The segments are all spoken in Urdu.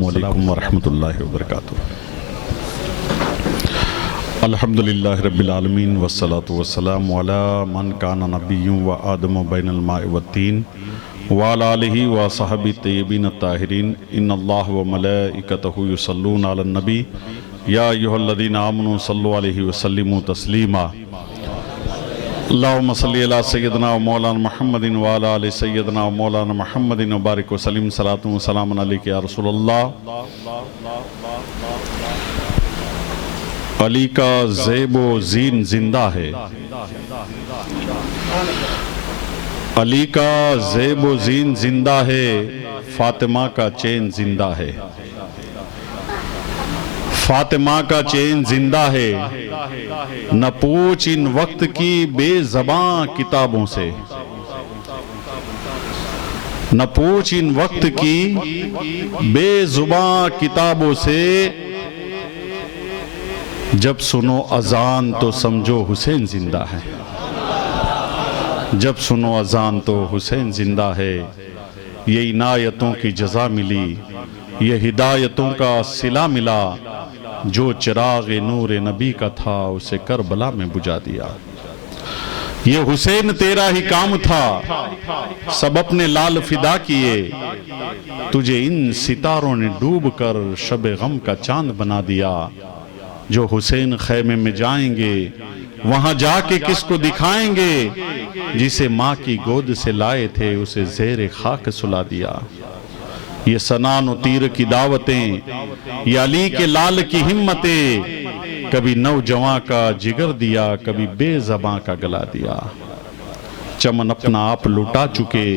السلام علیکم ورحمۃ اللہ وبرکاتہ۔ الحمدللہ رب العالمین والصلاة والسلام علی من کان نبی و آدم بین الماء والتین وعلی آلہ وصحبہ الطیبین الطاہرین۔ ان اللہ و ملائکتہ یصلون علی النبی یا ایھا الذین آمنوا صلوا علیہ وسلموا تسلیما۔ اللہم صلی علی سیدنا و مولانا محمد وعلی آل سیدنا و مولانا محمد وبارک وسلم۔ صلاۃ و سلام علیک یا رسول اللہ۔ علی کا زیب و زین زندہ ہے، علی کا زیب و زین زندہ ہے، فاطمہ کا چین زندہ ہے، فاطمہ کا چین زندہ ہے۔ نہ پوچھ ان وقت کی بے زباں کتابوں سے، نہ پوچھ ان وقت کی بے زباں کتابوں سے، جب سنو اذان تو سمجھو حسین زندہ ہے، جب سنو اذان تو حسین زندہ ہے۔ یہ عنایتوں کی جزا ملی، یہ ہدایتوں کا صلہ ملا، جو چراغ نور نبی کا تھا اسے کربلا میں بجھا دیا۔ یہ حسین تیرا ہی کام تھا، سب اپنے لال فدا کیے، تجھے ان ستاروں نے ڈوب کر شب غم کا چاند بنا دیا۔ جو حسین خیمے میں جائیں گے وہاں جا کے کس کو دکھائیں گے، جسے ماں کی گود سے لائے تھے اسے زیر خاک سلا دیا۔ یہ سنان و تیر کی دعوتیں، یہ علی کے لال کی ہمتیں، کبھی نوجواں کا جگر دیا، کبھی بے زباں کا گلا دیا۔ چمن اپنا آپ لٹا چکے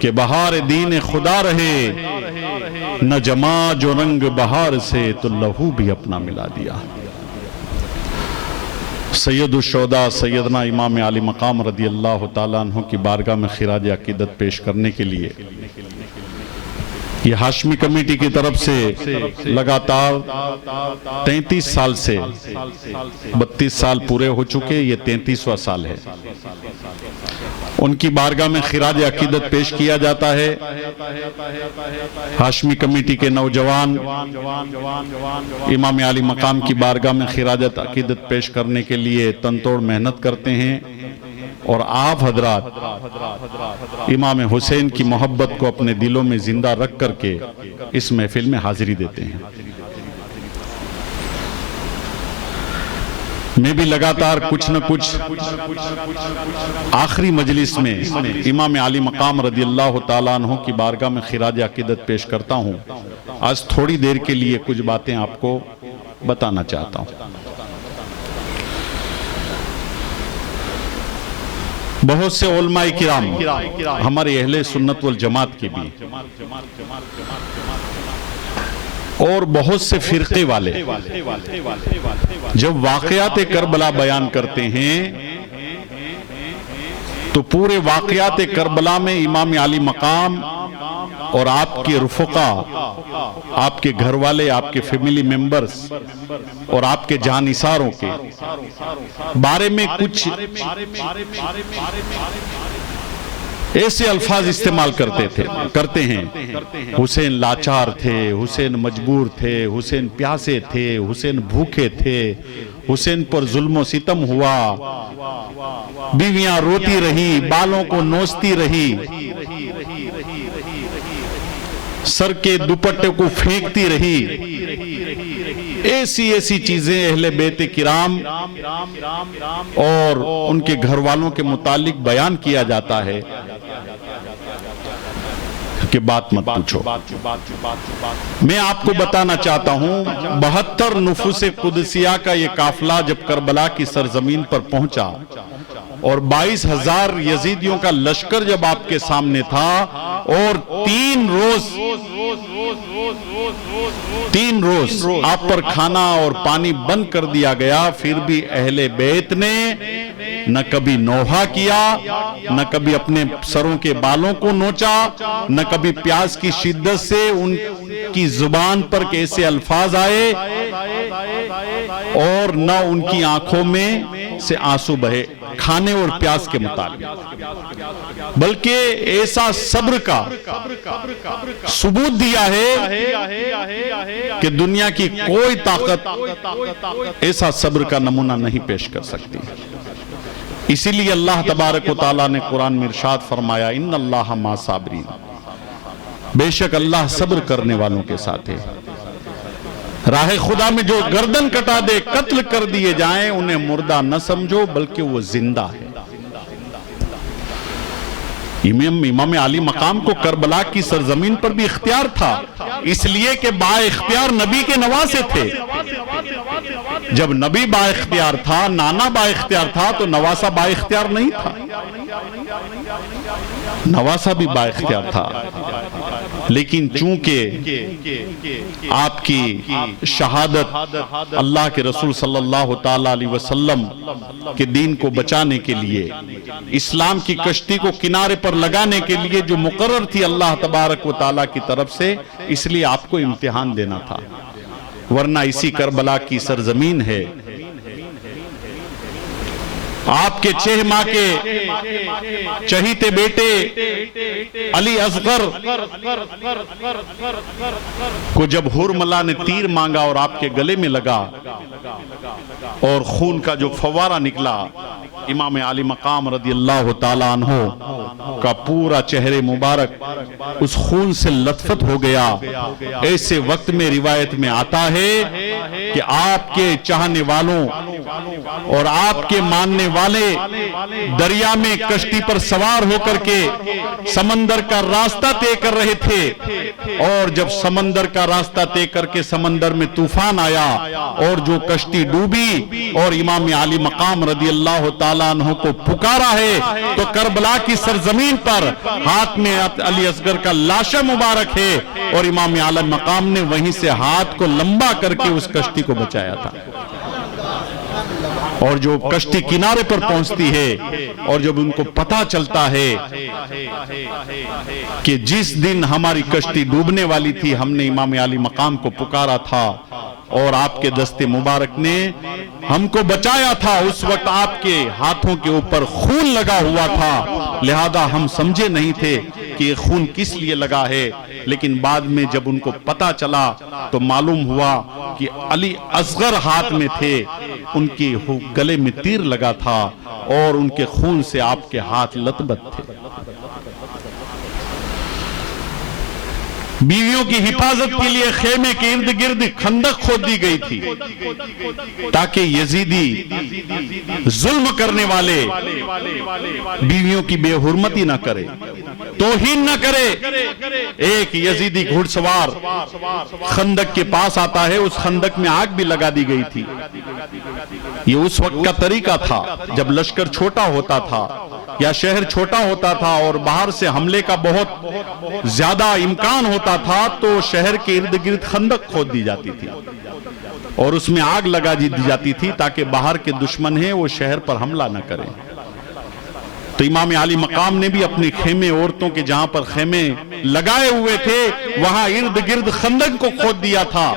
کہ بہار دین خدا رہے، نہ جما جو رنگ بہار سے تو لہو بھی اپنا ملا دیا۔ سید الشہداء سیدنا امام علی مقام رضی اللہ تعالیٰ عنہ کی بارگاہ میں خراج عقیدت پیش کرنے کے لیے یہ ہاشمی کمیٹی کی طرف سے لگاتار 33 سال سے 32 سال پورے ہو چکے، یہ 33واں سال ہے، ان کی بارگاہ میں خراج عقیدت پیش کیا جاتا ہے۔ ہاشمی کمیٹی کے نوجوان امام علی مقام کی بارگاہ میں خراج عقیدت پیش کرنے کے لیے تن توڑ محنت کرتے ہیں، اور آپ حضرات امام حسین کی محبت کو اپنے دلوں میں زندہ رکھ کر کے اس محفل میں حاضری دیتے ہیں۔ میں بھی لگاتار کچھ نہ کچھ آخری مجلس میں امام علی مقام رضی اللہ تعالیٰ عنہ کی بارگاہ میں خراج عقیدت پیش کرتا ہوں۔ آج تھوڑی دیر کے لیے کچھ باتیں آپ کو بتانا چاہتا ہوں۔ بہت سے علماء کرام، ہمارے اہل سنت والجماعت کے بھی، اور بہت سے فرقے والے جب واقعات کربلا بیان کرتے ہیں تو پورے واقعات کربلا میں امام علی مقام اور آپ کے رفقا، آپ کے گھر والے، آپ کے فیملی ممبرز اور آپ کے جانثاروں کے بارے میں کچھ ایسے الفاظ استعمال کرتے ہیں۔ حسین لاچار تھے، حسین مجبور تھے، حسین پیاسے تھے، حسین بھوکے تھے، حسین پر ظلم و ستم ہوا، بیویاں روتی رہی، بالوں کو نوچتی رہی، سر کے دوپٹے کو پھینکتی رہی۔ ایسی چیزیں اہل بیت کرام اور ان کے گھر والوں کے متعلق بیان کیا جاتا ہے کہ بات مت پوچھو۔ میں آپ کو بتانا چاہتا ہوں، 72 نفوس قدسیہ کا یہ قافلہ جب کربلا کی سرزمین پر پہنچا اور 22,000 یزیدیوں کا لشکر جب آپ کے سامنے تھا، اور 3 روز آپ پر کھانا اور پانی بند کر دیا گیا، پھر بھی اہل بیت نے نہ کبھی نوحہ کیا، نہ کبھی اپنے سروں کے بالوں کو نوچا، نہ کبھی پیاس کی شدت سے ان کی زبان پر کیسے الفاظ آئے، اور نہ ان کی آنکھوں میں سے آنسو بہے۔ کھانے اور پیاس کے متعلق، بلکہ ایسا صبر کا ثبوت دیا ہے کہ دنیا کی کوئی طاقت ایسا صبر کا نمونہ نہیں پیش کر سکتی۔ اسی لیے اللہ تبارک و تعالیٰ نے قرآن میں ارشاد فرمایا ان اللہ مع صابرین، بے شک اللہ صبر کرنے والوں کے ساتھ ہے۔ راہ خدا میں جو گردن کٹا دے، قتل کر دیے جائیں، انہیں مردہ نہ سمجھو بلکہ وہ زندہ ہے۔ امام علی مقام کو کربلا کی سرزمین پر بھی اختیار تھا، اس لیے کہ با اختیار نبی کے نواسے تھے۔ جب نبی با اختیار تھا، نانا با اختیار تھا، تو نواسا با اختیار نہیں تھا۔ نواسا بھی با اختیار تھا، لیکن چونکہ آپ کی شہادت اللہ کے رسول صلی اللہ تعالیٰ علیہ وسلم کے دین کو بچانے کے لیے، اسلام کی کشتی کو کنارے پر لگانے کے لیے جو مقرر تھی اللہ تبارک و تعالیٰ کی طرف سے، اس لیے آپ کو امتحان دینا تھا۔ ورنہ اسی کربلا کی سرزمین ہے، آپ کے 6 ماہ کے چہیتے بیٹے علی اصغر کو جب حرملہ نے تیر مانگا اور آپ کے گلے میں لگا اور خون کا جو فوارہ نکلا، امام علی مقام رضی اللہ تعالیٰ عنہ کا پورا چہرے مبارک اس خون سے لطفت ہو گیا۔ ایسے وقت میں روایت میں آتا ہے کہ آپ کے چاہنے والوں اور آپ کے ماننے والے دریا میں کشتی پر سوار ہو کر کے سمندر کا راستہ طے کر رہے تھے، اور جب سمندر کا راستہ طے کر کے سمندر میں طوفان آیا اور جو کشتی ڈوبی اور امام علی مقام رضی اللہ تعالیٰ عنہ کو پکارا ہے، تو کربلا کی سرزمین پر ہاتھ میں علی اصغر کا لاشا مبارک ہے، اور امام علی مقام نے وہیں سے ہاتھ کو لمبا کر کے اس کشتی کو بچایا تھا۔ اور جو کشتی کنارے پر پہنچتی ہے اور جب ان کو پتہ چلتا ہے کہ جس دن ہماری کشتی ڈوبنے والی تھی ہم نے امام علی مقام کو پکارا تھا اور آپ کے دست مبارک نے ہم کو بچایا تھا، اس وقت آپ کے ہاتھوں کے اوپر خون لگا ہوا تھا، لہذا ہم سمجھے نہیں تھے کہ یہ خون کس لیے لگا ہے، لیکن بعد میں جب ان کو پتہ چلا تو معلوم ہوا کہ علی اصغر ہاتھ میں تھے، ان کے گلے میں تیر لگا تھا اور ان کے خون سے آپ کے ہاتھ لطبت تھے۔ بیویوں کی حفاظت کے لیے خیمے کے ارد گرد خندق کھود دی گئی تھی تاکہ یزیدی ظلم کرنے والے بیویوں کی بے حرمتی نہ کرے، توہین نہ کرے۔ ایک یزیدی گھڑ سوار خندق کے پاس آتا ہے، اس خندق میں آگ بھی لگا دی گئی تھی۔ یہ اس وقت کا طریقہ تھا جب لشکر چھوٹا ہوتا تھا یا شہر چھوٹا ہوتا تھا اور باہر سے حملے کا بہت زیادہ امکان ہوتا تھا، تو شہر کے ارد گرد خندق کھود دی جاتی تھی اور اس میں آگ لگا دی جاتی تھی تاکہ باہر کے دشمن ہیں وہ شہر پر حملہ نہ کریں۔ تو امام علی مقام نے بھی اپنے خیمے، عورتوں کے جہاں پر خیمے لگائے ہوئے تھے وہاں ارد گرد خندق کو کھود دیا تھا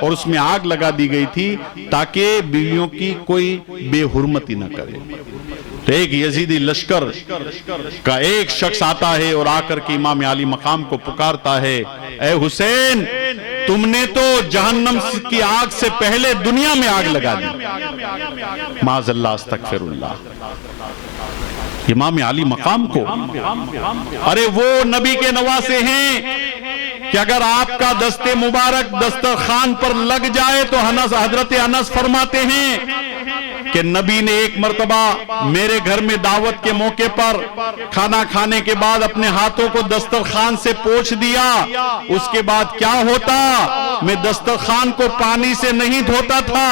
اور اس میں آگ لگا دی گئی تھی تاکہ بیویوں کی کوئی بے حرمتی نہ کرے۔ تو ایک یزیدی لشکر کا ایک شخص آتا ہے اور آ کر کے امام علی مقام کو پکارتا ہے، اے حسین، تم نے تو جہنم کی آگ سے پہلے دنیا میں آگ لگا دی۔ معاذ اللہ، استغفر اللہ۔ امام علی مقام کو، ارے وہ نبی کے نواسے ہیں کہ اگر آپ کا دست مبارک دسترخوان پر لگ جائے تو حضرت انس فرماتے ہیں کہ نبی نے ایک مرتبہ میرے گھر میں دعوت کے موقع پر کھانا کھانے کے بعد اپنے ہاتھوں کو دسترخوان سے پوچھ دیا، اس کے بعد کیا ہوتا، میں دسترخوان کو پانی سے نہیں دھوتا تھا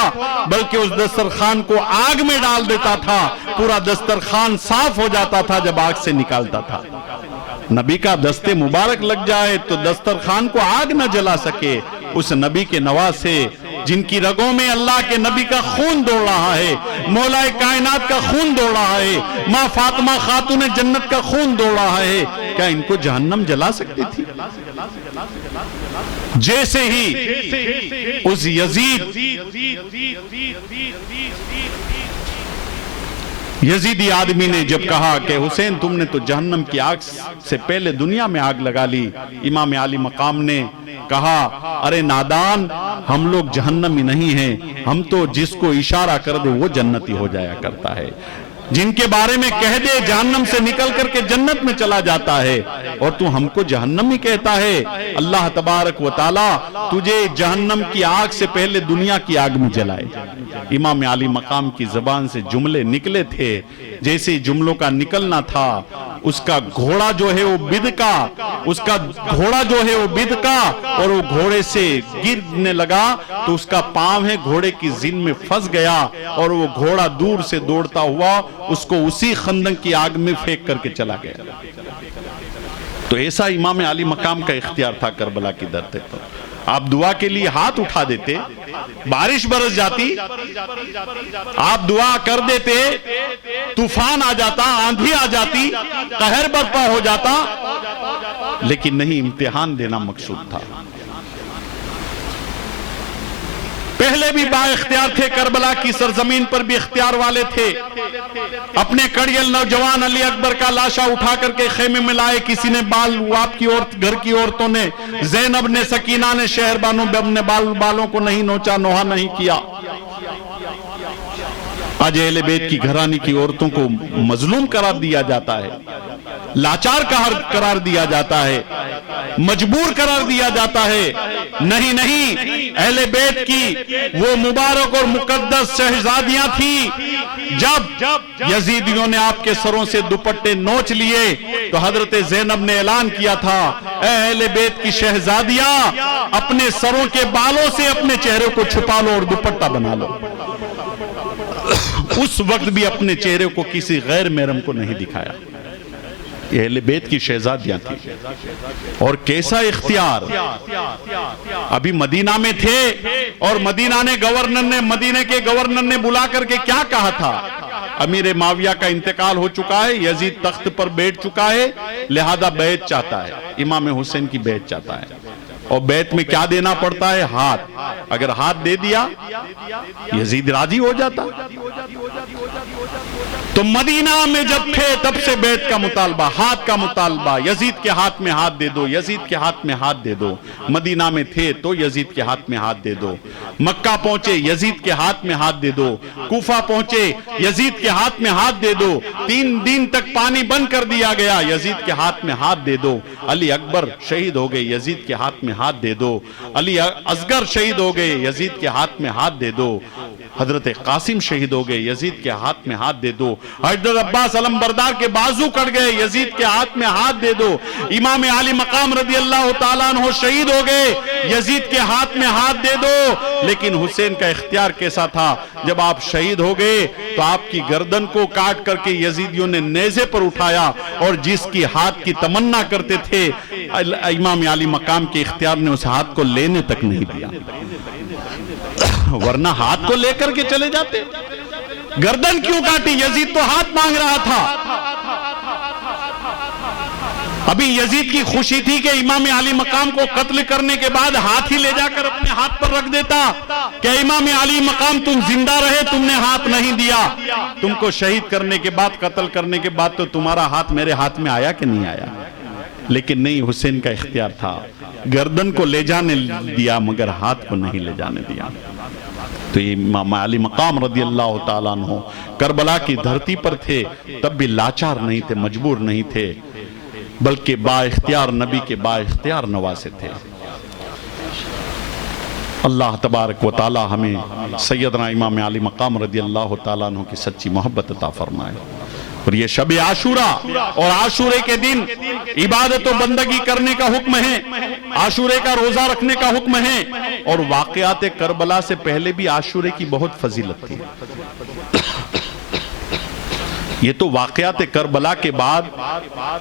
بلکہ اس دسترخوان کو آگ میں ڈال دیتا تھا، پورا دسترخوان صاف ہو جاتا تھا جب آگ سے نکالتا تھا۔ نبی کا دست مبارک لگ جائے تو دسترخوان کو آگ نہ جلا سکے، اس نبی کے نواسے جن کی رگوں میں اللہ کے نبی کا خون دوڑ رہا ہے، مولا کائنات کا خون دوڑ رہا ہے، ماں فاطمہ خاتون جنت کا خون دوڑ رہا ہے، کیا ان کو جہنم جلا سکتی تھی؟ جیسے ہی اس یزید یزیدی آدمی نے جب کہا کہ حسین تم نے تو جہنم کی آگ سے پہلے دنیا میں آگ لگا لی، امام عالی مقام نے کہا ارے نادان، ہم لوگ جہنمی نہیں ہیں، ہم تو جس کو اشارہ کر دے وہ جنتی ہو جایا کرتا ہے، جن کے بارے میں کہہ دے جہنم سے نکل کر کے جنت میں چلا جاتا ہے، اور تو ہم کو جہنمی کہتا ہے۔ اللہ تبارک و تعالی تجھے جہنم کی آگ سے پہلے دنیا کی آگ میں جلائے۔ امام عالی مقام کی زبان سے جملے نکلے تھے، جیسے جملوں کا نکلنا تھا اس کا گھوڑا جو ہے وہ بدکا اور وہ گھوڑے سے گرنے لگا تو اس کا پاؤں ہے گھوڑے کی زن میں پھنس گیا، اور وہ گھوڑا دور سے دوڑتا ہوا اس کو اسی خندق کی آگ میں پھینک کر کے چلا گیا۔ تو ایسا امام عالی مقام کا اختیار تھا کربلا کی دھرتی پر۔ آپ دعا کے لیے ہاتھ اٹھا دیتے، بارش برس جاتی، آپ دعا کر دیتے، طوفان آ جاتا، آندھی آ جاتی، قہر برپا ہو جاتا، لیکن نہیں، امتحان دینا مقصود تھا۔ پہلے بھی با اختیار تھے، کربلا کی سرزمین پر بھی اختیار والے تھے۔ اپنے کڑیل نوجوان علی اکبر کا لاشا اٹھا کر کے خیمے میں لائے، کسی نے گھر کی عورتوں نے، زینب نے، سکینہ نے، شہر بانو اپنے بالوں کو نہیں نوچا، نوحہ نہیں کیا۔ آج اہل بیت کی گھرانی کی عورتوں کو مظلوم قرار دیا جاتا ہے، لاچار قرار دیا جاتا ہے، مجبور قرار دیا جاتا ہے۔ نہیں، اہل بیت کی وہ مبارک اور مقدس شہزادیاں تھیں۔ جب یزیدیوں نے آپ کے سروں سے دوپٹے نوچ لیے تو حضرت زینب نے اعلان کیا تھا، اے اہل بیت کی شہزادیاں، اپنے سروں کے بالوں سے اپنے چہرے کو چھپا لو اور دوپٹہ بنا لو۔ اس وقت بھی اپنے چہرے کو کسی غیر محرم کو نہیں دکھایا۔ یہ اہل بیت کی شہزادیاں تھیں، اور کیسا اختیار۔ ابھی مدینہ میں تھے اور مدینہ کے گورنر نے بلا کر کے کیا کہا تھا؟ امیر معاویہ کا انتقال ہو چکا ہے، یزید تخت پر بیٹھ چکا ہے، لہذا بیعت چاہتا ہے، امام حسین کی بیعت چاہتا ہے۔ اور بیعت میں کیا دینا پڑتا ہے؟ ہاتھ۔ اگر ہاتھ دے دیا یزید راضی ہو جاتا۔ تو مدینہ میں جب تھے تب سے بیعت کا مطالبہ، ہاتھ کا مطالبہ، یزید کے ہاتھ میں ہاتھ دے دو، یزید کے ہاتھ میں ہاتھ دے دو۔ مدینہ میں تھے تو یزید کے ہاتھ میں ہاتھ دے دو۔ مکہ پہنچے، یزید کے ہاتھ میں ہاتھ دے دو۔ کوفہ پہنچے، یزید کے ہاتھ میں ہاتھ دے دو۔ 3 دن تک پانی بند کر دیا گیا، یزید کے ہاتھ میں ہاتھ دے دو۔ علی اکبر شہید ہو گئے، یزید کے ہاتھ میں ہاتھ دے دو۔ علی اصغر شہید ہو گئے، یزید کے ہاتھ میں ہاتھ دے دو۔ حضرت قاسم شہید ہو گئے، یزید کے ہاتھ میں ہاتھ دے دو۔ حضرت عباس علمبردار کے بازو کٹ گئے، یزید کے ہاتھ میں ہاتھ دے دو۔ امام عالی مقام رضی اللہ تعالیٰ عنہ شہید ہو گئے، یزید کے ہاتھ میں ہاتھ دے دو۔ لیکن حسین کا اختیار کیسا تھا؟ جب آپ شہید ہو گئے تو آپ کی گردن کو کاٹ کر کے یزیدیوں نے نیزے پر اٹھایا، اور جس کی ہاتھ کی تمنا کرتے تھے امام عالی مقام کے اختیار نے اس ہاتھ کو لینے تک نہیں دیا، ورنہ ہاتھ کو لے کر کے چلے جاتے۔ گردن کیوں کاٹی؟ یزید تو ہاتھ مانگ رہا تھا۔ ابھی یزید کی خوشی تھی کہ امام عالی مقام کو قتل کرنے کے بعد ہاتھ ہی لے جا کر اپنے ہاتھ پر رکھ دیتا کہ امام عالی مقام تم زندہ رہے، تم نے ہاتھ نہیں دیا، تم کو شہید کرنے کے بعد، قتل کرنے کے بعد تو تمہارا ہاتھ میرے ہاتھ میں آیا کہ نہیں آیا؟ لیکن نہیں، حسین کا اختیار تھا، گردن کو لے جانے دیا مگر ہاتھ کو نہیں لے جانے دیا۔ تو امام علی مقام رضی اللہ تعالیٰ عنہ کربلا کی دھرتی پر تھے، تب بھی لاچار نہیں تھے، مجبور نہیں تھے، بلکہ با اختیار نبی کے با اختیار نواسے تھے۔ اللہ تبارک و تعالی ہمیں سیدنا امام علی مقام رضی اللہ تعالیٰ عنہ کی سچی محبت عطا فرمائے۔ اور یہ شب عاشورہ اور عاشورے کے دن عبادت و بندگی کرنے کا حکم ہے، عاشورے کا روزہ رکھنے کا حکم ہے، اور واقعات کربلا سے پہلے بھی عاشورے کی بہت فضیلت تھی۔ یہ تو واقعات کربلا کے بعد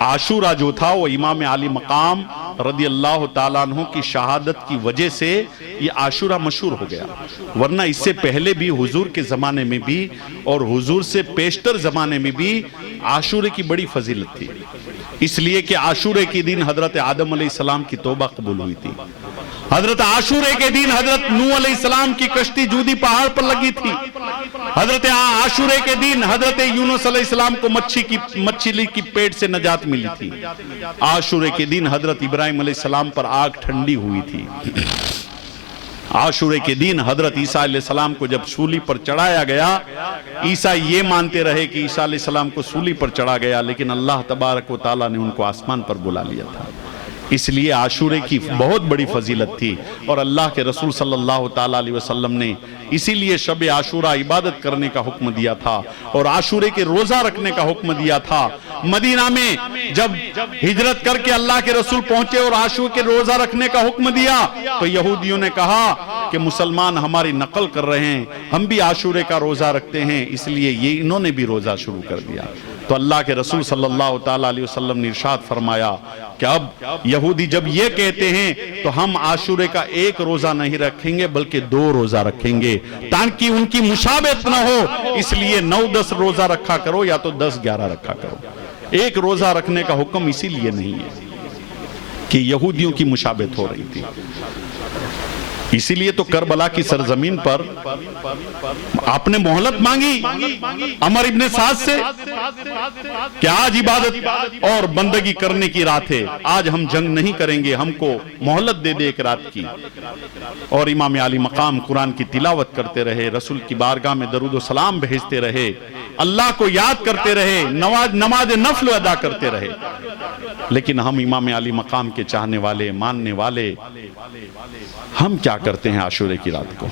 عاشورہ جو تھا وہ امام علی مقام رضی اللہ تعالیٰ عنہ کی شہادت کی وجہ سے یہ عاشورہ مشہور ہو گیا، ورنہ اس سے پہلے بھی حضور کے زمانے میں بھی اور حضور سے پیشتر زمانے میں بھی عاشورے کی بڑی فضیلت تھی، اس لیے کہ عاشورے کی دن حضرت آدم علیہ السلام کی توبہ قبول ہوئی تھی۔ حضرت عاشورے کے دن حضرت نوح علیہ السلام کی کشتی جودی پہاڑ پر لگی تھی. حضرت عاشورے کے دن حضرت یونس علیہ السلام کو مچھلی کی پیٹ سے نجات ملی تھی. عاشورے کے دن حضرت ابراہیم علیہ السلام پر آگ ٹھنڈی ہوئی تھی. عاشورے کے دن حضرت عیسیٰ علیہ السلام کو جب سولی پر چڑھایا گیا، عیسیٰ یہ مانتے رہے کہ عیسیٰ علیہ السلام کو سولی پر چڑھا گیا، لیکن اللہ تبارک و تعالیٰ نے ان کو آسمان پر بلا لیا تھا. اس لیے عاشورے کی بہت بڑی فضیلت تھی، اور اللہ کے رسول صلی اللہ تعالیٰ علیہ وسلم نے اسی لیے شب عاشورہ عبادت کرنے کا حکم دیا تھا اور عاشورے کے روزہ رکھنے کا حکم دیا تھا. مدینہ میں جب ہجرت کر کے اللہ کے رسول پہنچے اور عاشورے کے روزہ رکھنے کا حکم دیا تو یہودیوں نے کہا کہ مسلمان ہماری نقل کر رہے ہیں، ہم بھی عاشورے کا روزہ رکھتے ہیں، اس لیے انہوں نے بھی روزہ شروع کر دیا. تو اللہ کے رسول صلی اللہ تعالیٰ علیہ وسلم نے ارشاد فرمایا کہ اب یہودی جب یہ کہتے ہیں تو ہم عاشورے کا ایک روزہ نہیں رکھیں گے بلکہ 2 روزہ رکھیں گے تاکہ ان کی مشابہت نہ ہو. اس لیے 9-10 روزہ رکھا کرو یا تو 10-11 رکھا کرو. ایک روزہ رکھنے کا حکم اسی لیے نہیں ہے کہ یہودیوں کی مشابہت ہو رہی تھی. اسی لیے تو کربلا کی سرزمین پر آپ نے مہلت مانگی عمر ابن سعد سے کہ آج عبادت اور بندگی کرنے کی رات ہے، آج ہم جنگ نہیں کریں گے، ہم کو مہلت دے دے ایک رات کی. اور امام علی مقام قرآن کی تلاوت کرتے رہے، رسول کی بارگاہ میں درود و سلام بھیجتے رہے، اللہ کو یاد کرتے رہے، نماز نفل ادا کرتے رہے. لیکن ہم امام علی مقام کے چاہنے والے، ماننے والے، ہم کیا کرتے ہیں عاشورے کی رات کو؟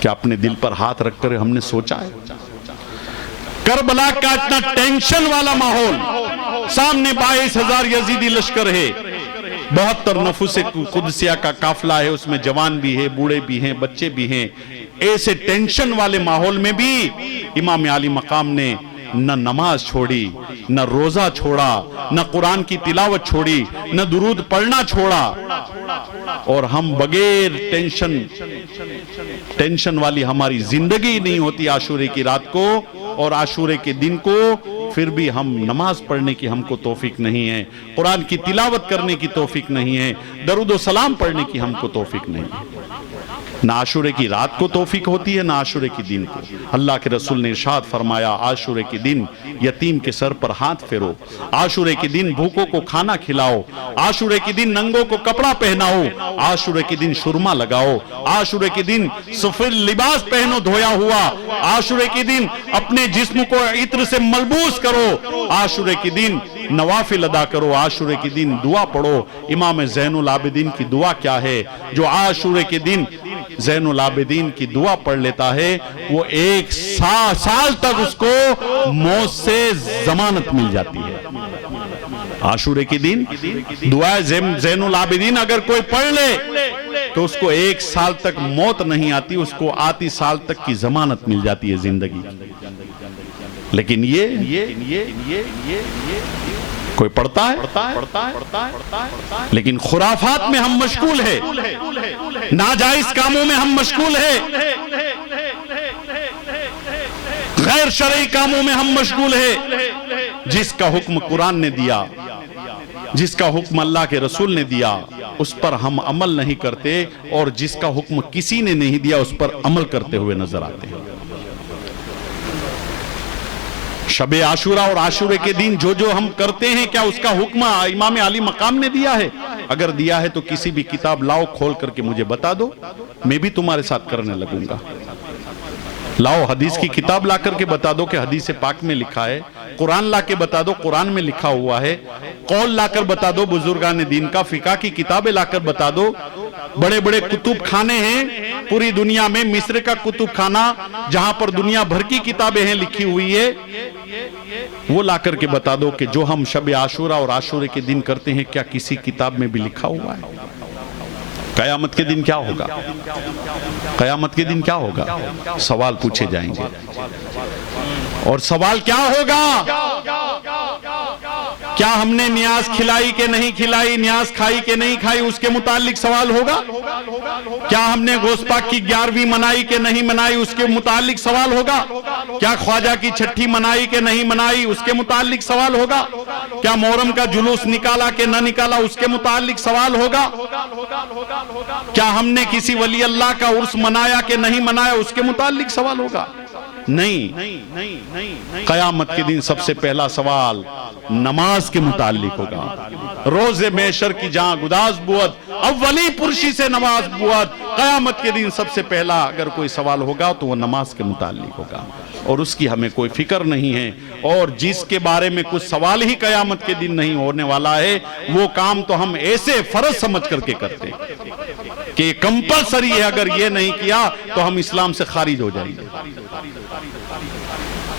کیا اپنے دل پر ہاتھ رکھ کر ہم نے سوچا ہے؟ کربلا کا اتنا ٹینشن والا ماحول، سامنے 22,000 یزیدی لشکر ہے، 72 نفوس قدسیہ کا قافلہ ہے، اس میں جوان بھی ہے، بوڑھے بھی ہیں، بچے بھی ہیں. ایسے ٹینشن والے ماحول میں بھی امام علی مقام نے نہ نماز چھوڑی، نہ روزہ چھوڑا، نہ قرآن کی تلاوت چھوڑی، نہ درود پڑھنا چھوڑا. اور ہم بغیر ٹینشن والی ہماری زندگی نہیں ہوتی عاشورے کی رات کو اور عاشورے کے دن کو، پھر بھی ہم نماز پڑھنے کی ہم کو توفیق نہیں ہے، قرآن کی تلاوت کرنے کی توفیق نہیں ہے، درود و سلام پڑھنے کی ہم کو توفیق نہیں ہے. نہ عاشورے کی رات کو توفیق ہوتی ہے نہ عاشورے کی دن کو. اللہ کے رسول نے ارشاد فرمایا عاشورے کے دن یتیم کے سر پر ہاتھ پھیرو، عاشورے کے دن بھوکوں کو کھانا کھلاؤ، عاشورے کے دن ننگوں کو کپڑا پہناؤ، عاشورے کے دن شرما لگاؤ، عاشورے کے دن سفید لباس پہنو دھویا ہوا، عاشورے کے دن اپنے جسم کو عطر سے ملبوس کرو، عاشورے کے دن نوافل ادا کرو، عاشورے کے دن دعا پڑھو. امام زین العابدین کی دعا کیا ہے؟ جو عاشورے کے دن زین العابدین کی دعا پڑھ لیتا ہے وہ 1 سال تک اس کو موت سے ضمانت مل جاتی ہے. عاشورے کے دن دعا زین العابدین اگر کوئی پڑھ لے تو اس کو 1 سال تک موت نہیں آتی، اس کو آتی سال تک کی ضمانت مل جاتی ہے زندگی. لیکن یہ کوئی پڑھتا ہے لیکن خرافات میں ہم مشغول ہے، ناجائز کاموں میں ہم مشغول ہے، غیر شرعی کاموں میں ہم مشغول ہے. جس کا حکم قرآن نے دیا، جس کا حکم اللہ کے رسول نے دیا اس پر ہم عمل نہیں کرتے، اور جس کا حکم کسی نے نہیں دیا اس پر عمل کرتے ہوئے نظر آتے ہیں. شب عاشورہ اور عاشورے کے دن جو ہم کرتے ہیں کیا اس کا حکم امام علی مقام نے دیا ہے؟ اگر دیا ہے تو کسی بھی کتاب لاؤ، کھول کر کے مجھے بتا دو، میں بھی تمہارے ساتھ کرنے لگوں گا. لاؤ حدیث کی کتاب لا کر کے بتا دو کہ حدیث پاک میں لکھا ہے، قرآن لا کے بتا دو قرآن میں لکھا ہوا ہے، قول لا کر بتا دو بزرگان دین کا، فقہ کی کتابیں لا کر بتا دو. بڑے بڑے کتب خانے ہیں پوری دنیا میں، مصر کا کتب خانہ جہاں پر دنیا بھر کی کتابیں ہیں لکھی ہوئی ہے، وہ لا کر کے بتا دو کہ جو ہم شب عاشورہ اور عاشورے کے دن کرتے ہیں کیا کسی کتاب میں بھی لکھا ہوا ہے؟ قیامت کے دن کیا ہوگا؟ قیامت کے دن کیا ہوگا؟ سوال پوچھے جائیں گے. اور سوال کیا ہوگا؟ کیا ہم نے نیاز کھلائی کہ نہیں کھلائی، نیاز کھائی کہ نہیں کھائی، اس کے متعلق سوال ہوگا. کیا ہم نے گوشت پاک کی 11ویں منائی کہ نہیں منائی اس کے متعلق سوال ہوگا؟ کیا خواجہ کی 6ٹھی منائی کہ نہیں منائی اس کے متعلق سوال ہوگا؟ کیا محرم کا جلوس نکالا کہ نہ نکالا اس کے متعلق سوال ہوگا؟ کیا ہم نے کسی ولی اللہ کا عرس منایا کہ نہیں منایا اس کے متعلق سوال ہوگا؟ نہیں، قیامت کے دن سب سے پہلا سوال نماز کے متعلق ہوگا۔ روز محشر کی جہاں گداز بود اولی پرشی سے نماز بود، قیامت کے دن سب سے پہلا اگر کوئی سوال ہوگا تو وہ نماز کے متعلق ہوگا، اور اس کی ہمیں کوئی فکر نہیں ہے، اور جس کے بارے میں کچھ سوال ہی قیامت کے دن نہیں ہونے والا ہے وہ کام تو ہم ایسے فرض سمجھ کر کے کرتے کہ کمپلسری ہے، اگر یہ نہیں کیا تو ہم اسلام سے خارج ہو جائیں گے۔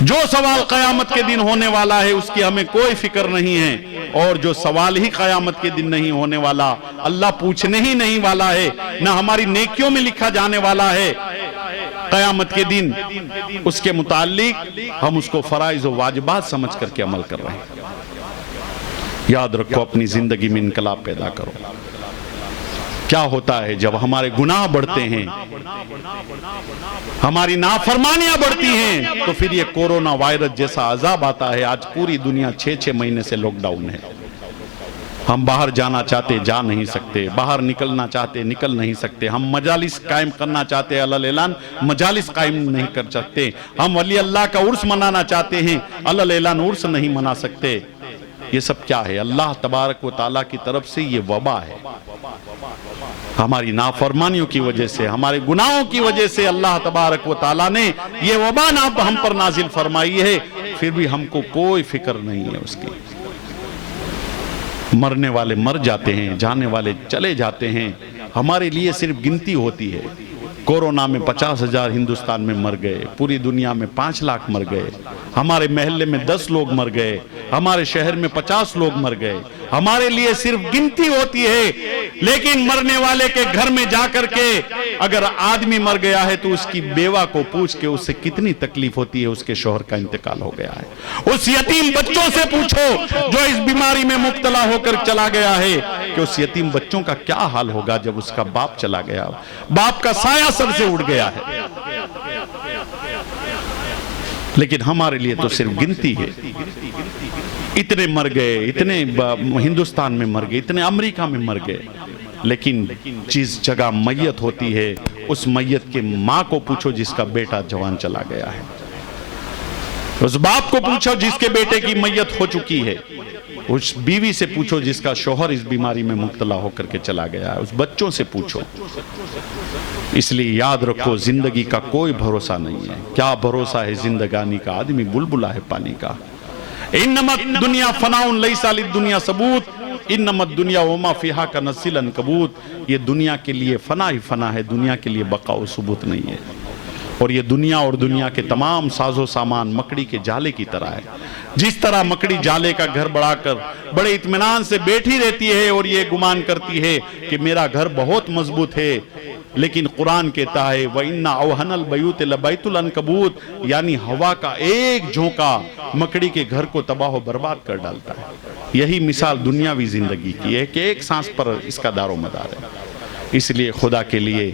جو سوال قیامت کے دن ہونے والا ہے اس کی ہمیں کوئی فکر نہیں ہے، اور جو سوال ہی قیامت کے دن نہیں ہونے والا، اللہ پوچھنے ہی نہیں والا ہے، نہ ہماری نیکیوں میں لکھا جانے والا ہے قیامت کے دن، اس کے متعلق ہم اس کو فرائض و واجبات سمجھ کر کے عمل کر رہے ہیں۔ یاد رکھو، اپنی زندگی میں انقلاب پیدا کرو۔ کیا ہوتا ہے جب ہمارے گناہ بڑھتے ہیں، ہماری نافرمانیاں بڑھتی ہیں، تو پھر یہ کورونا وائرس جیسا عذاب آتا ہے۔ آج پوری دنیا 6 مہینے سے لاک ڈاؤن ہے، ہم باہر جانا چاہتے جا نہیں سکتے، باہر نکلنا چاہتے نکل نہیں سکتے، ہم مجالس قائم کرنا چاہتے علی اعلان مجالس قائم نہیں کر سکتے، ہم ولی اللہ کا عرس منانا چاہتے ہیں علی اعلان عرس نہیں منا سکتے۔ یہ سب کیا ہے؟ اللہ تبارک و تعالیٰ کی طرف سے یہ وبا ہے۔ ہماری نافرمانیوں کی وجہ سے، ہمارے گناہوں کی وجہ سے اللہ تبارک و تعالیٰ نے یہ وبا ہم پر نازل فرمائی ہے، پھر بھی ہم کو کوئی فکر نہیں ہے اس کی۔ مرنے والے مر جاتے ہیں، جانے والے چلے جاتے ہیں، ہمارے لیے صرف گنتی ہوتی ہے۔ کورونا میں 50,000 ہندوستان میں مر گئے، پوری دنیا میں 5 لاکھ مر گئے، ہمارے محلے میں 10 لوگ مر گئے، ہمارے شہر میں 50 لوگ مر گئے، ہمارے لیے صرف گنتی ہوتی ہے۔ لیکن مرنے والے کے گھر میں جا کر کے اگر آدمی مر گیا ہے تو اس کی بیوہ کو پوچھ کے اس سے کتنی تکلیف ہوتی ہے، اس کے شوہر کا انتقال ہو گیا ہے۔ اس یتیم بچوں سے پوچھو جو اس بیماری میں مبتلا ہو کر چلا گیا ہے کہ اس یتیم بچوں کا کیا حال ہوگا جب اس کا باپ چلا گیا، باپ کا سایہ سر سے اڑ گیا ہے۔ لیکن ہمارے لیے تو صرف گنتی ہے۔ اتنے مر گئے، اتنے ہندوستان میں مر گئے، اتنے امریکہ میں مر گئے، لیکن جس جگہ میت ہوتی ہے اس میت کے ماں کو پوچھو جس کا بیٹا جوان چلا گیا ہے، اس باپ کو پوچھو جس کے بیٹے کی میت ہو چکی ہے، اس بیوی سے پوچھو جس کا شوہر اس بیماری میں مبتلا ہو کر کے چلا گیا ہے، اس بچوں سے پوچھو۔ اس لیے یاد رکھو، زندگی کا کوئی بھروسہ نہیں ہے۔ کیا بھروسہ ہے زندگانی کا؟ آدمی بلبلا ہے پانی کا۔ انما الدنیا فناء لیس للدنیا ثبوت، انما الدنیا وما فیہا کنزل عنکبوت۔ یہ دنیا کے لیے فنا ہی فنا ہے، دنیا کے لیے بقا و ثبوت نہیں ہے۔ اور یہ دنیا اور دنیا کے تمام ساز و سامان مکڑی کے جالے کی طرح ہے۔ جس طرح مکڑی جالے کا گھر بڑھا کر بڑے اطمینان سے بیٹھی رہتی ہے اور یہ گمان کرتی ہے کہ میرا گھر بہت مضبوط ہے، لیکن قرآن کہتا ہے وَإِنَّ أَوْهَنَ الْبَيُوتِ لَبَيْتُ الْعَنْكَبُوتِ، یعنی ہوا کا ایک جھونکا مکڑی کے گھر کو تباہ و برباد کر ڈالتا ہے۔ یہی مثال دنیاوی زندگی کی ہے کہ ایک سانس پر اس کا دار و مدار ہے۔ اس لیے خدا کے لیے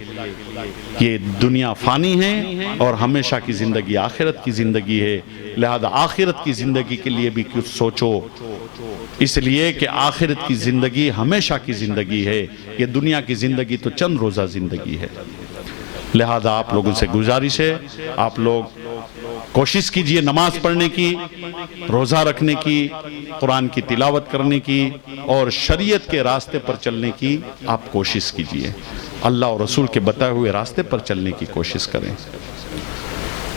یہ دنیا فانی ہے اور ہمیشہ کی زندگی آخرت کی زندگی ہے، لہذا آخرت کی زندگی کے لیے بھی کچھ سوچو، اس لیے کہ آخرت کی زندگی ہمیشہ کی زندگی ہے، یہ دنیا کی زندگی تو چند روزہ زندگی ہے۔ لہذا آپ لوگوں سے گزارش ہے، آپ لوگ کوشش کیجئے نماز پڑھنے کی، روزہ رکھنے کی، قرآن کی تلاوت کرنے کی اور شریعت کے راستے پر چلنے کی آپ کوشش کیجئے۔ اللہ اور رسول کے بتائے ہوئے راستے پر چلنے کی کوشش کریں،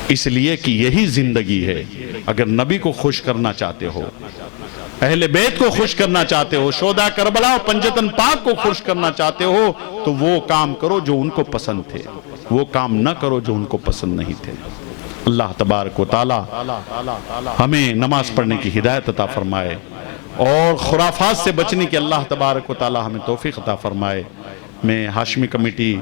اس لیے کہ یہی زندگی ہے۔ اگر نبی کو خوش کرنا چاہتے ہو، اہل بیت کو خوش کرنا چاہتے ہو، شہداء کربلا اور پنجتن پاک کو خوش کرنا چاہتے ہو، تو وہ کام کرو جو ان کو پسند تھے، وہ کام نہ کرو جو ان کو پسند نہیں تھے۔ اللہ تبارک و تعالی ہمیں نماز پڑھنے کی ہدایت عطا فرمائے اور خرافات سے بچنے کی اللہ تبارک و تعالی ہمیں توفیق عطا فرمائے۔ میں ہاشمی کمیٹی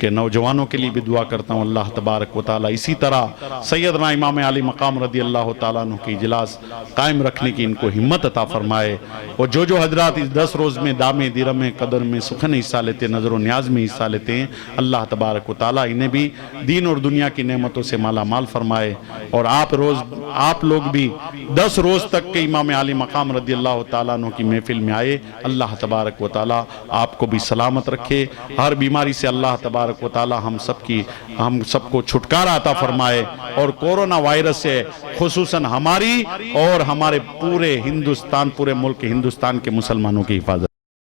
کے نوجوانوں کے لیے بھی دعا کرتا ہوں اللہ تبارک و تعالی اسی طرح سیدنا امام علی مقام رضی اللہ تعالیٰ عنہ کی اجلاس قائم رکھنے کی ان کو ہمت عطا فرمائے، اور جو حضرات اس 10 روز میں دامِ درم قدر میں سخن حصہ لیتے ہیں، نظر و نیاز میں حصہ لیتے ہیں، اللہ تبارک و تعالیٰ انہیں بھی دین اور دنیا کی نعمتوں سے مالا مال فرمائے، اور آپ لوگ بھی 10 روز تک کے امام علی مقام رضی اللہ تعالیٰ عنہ کی محفل میں آئے، اللہ تبارک و تعالیٰ آپ کو بھی سلامت رکھے، ہر بیماری سے اللہ تبارک و تعالیٰ ہم سب کو چھٹکارا عطا فرمائے، اور کورونا وائرس سے خصوصاً ہماری اور ہمارے پورے ہندوستان، پورے ملک ہندوستان کے مسلمانوں کی حفاظت